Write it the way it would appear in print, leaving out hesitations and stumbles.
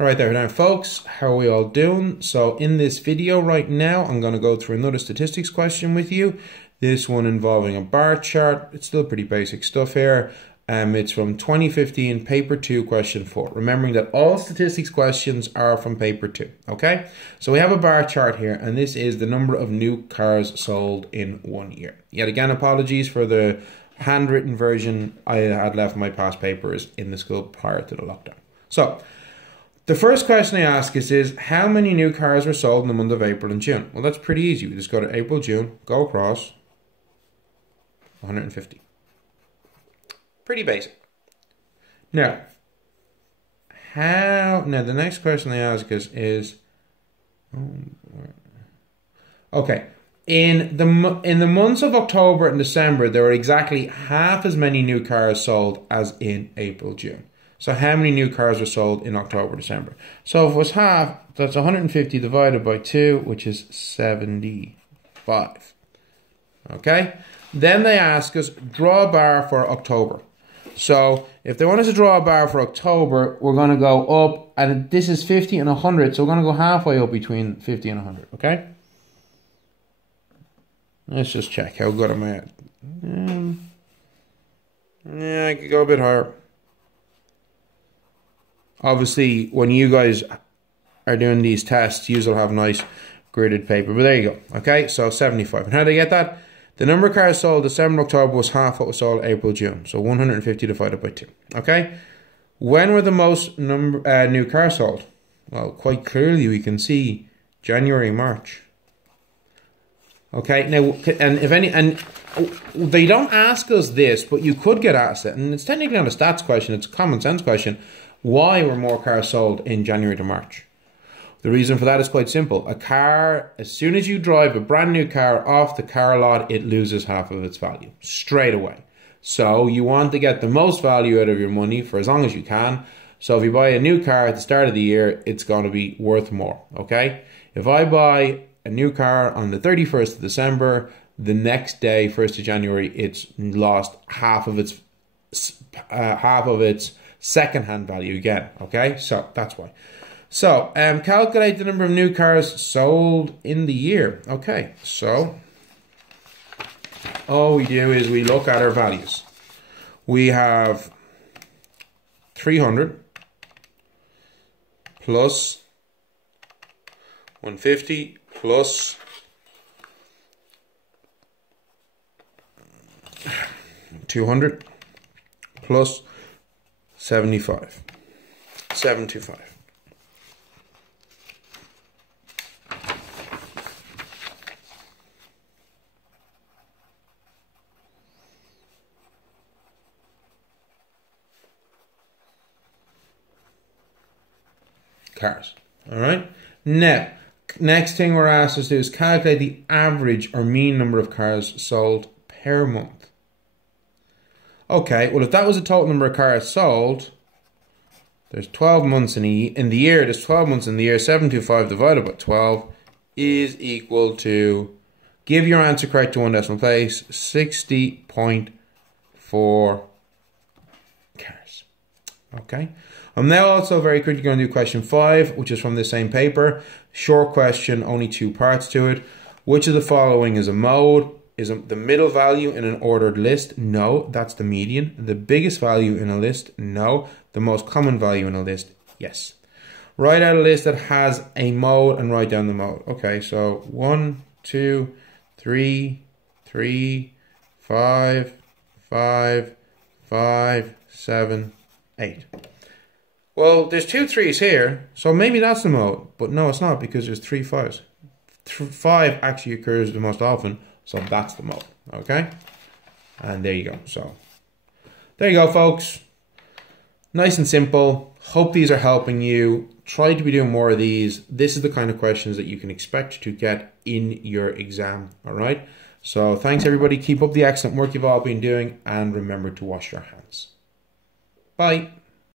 Alright there now folks, how are we all doing? So in this video right now, I'm going to go through another statistics question with you. This one involving a bar chart. It's still pretty basic stuff here. It's from 2015 paper 2 question 4. Remembering that all statistics questions are from paper 2. Okay, so we have a bar chart here, and this is the number of new cars sold in 1 year. Yet again, apologies for the handwritten version I had left my past papers in the school prior to the lockdown. So the first question I ask is how many new cars were sold in the month of April and June? Well, that's pretty easy. We just go to April, June, go across, 150. Pretty basic. Now, the next question I ask is okay, in the months of October and December, there were exactly half as many new cars sold as in April, June. So how many new cars were sold in October, December? So if it was half, that's 150 divided by 2, which is 75. Okay? Then they ask us, draw a bar for October. So if they want us to draw a bar for October, we're going to go up, and this is 50 and 100, so we're going to go halfway up between 50 and 100, okay? Let's just check. How good am I at? Yeah, I could go a bit higher. Obviously, when you guys are doing these tests, you will have nice gridded paper. But there you go. Okay, so 75. And how do you get that? The number of cars sold December, October was half what was sold April, June. So 150 divided by 2. Okay? When were the most new cars sold? Well, quite clearly we can see January, March. Okay, now, and they don't ask us this, but you could get asked it. And it's technically not a stats question, it's a common sense question. Why were more cars sold in January to March? The reason for that is quite simple. A car, as soon as you drive a brand new car off the car lot, it loses half of its value straight away. So you want to get the most value out of your money for as long as you can. So if you buy a new car at the start of the year, it's going to be worth more, okay? If I buy a new car on the 31st of December, the next day, 1st of January, it's lost half of its second-hand value again, okay? So that's why. So, calculate the number of new cars sold in the year. Okay, so all we do is we look at our values. We have 300 plus 150 plus 200 plus 75. 725. Cars. Alright? Now, next thing we're asked to do is calculate the average or mean number of cars sold per month. Okay, well if that was the total number of cars sold, there's 12 months in the year, there's 12 months in the year, 725 divided by 12 is equal to, give your answer correct to one decimal place, 60.4 cars. Okay? I'm now also very quickly going to do question 5, which is from the same paper. Short question, only 2 parts to it. Which of the following is a mode? Is the middle value in an ordered list? No, that's the median. The biggest value in a list? No. The most common value in a list? Yes. Write out a list that has a mode and write down the mode. Okay, so 1, 2, 3, 5, 5, 5, 7, 8. Well, there's 2 3s here, so maybe that's the mode. But no, it's not, because there's 3 5s. 5 actually occurs the most often, so that's the mode. Okay? And there you go. So, there you go, folks. Nice and simple. Hope these are helping you. Try to be doing more of these. This is the kind of questions that you can expect to get in your exam. Alright? So, thanks everybody. Keep up the excellent work you've all been doing, and remember to wash your hands. Bye.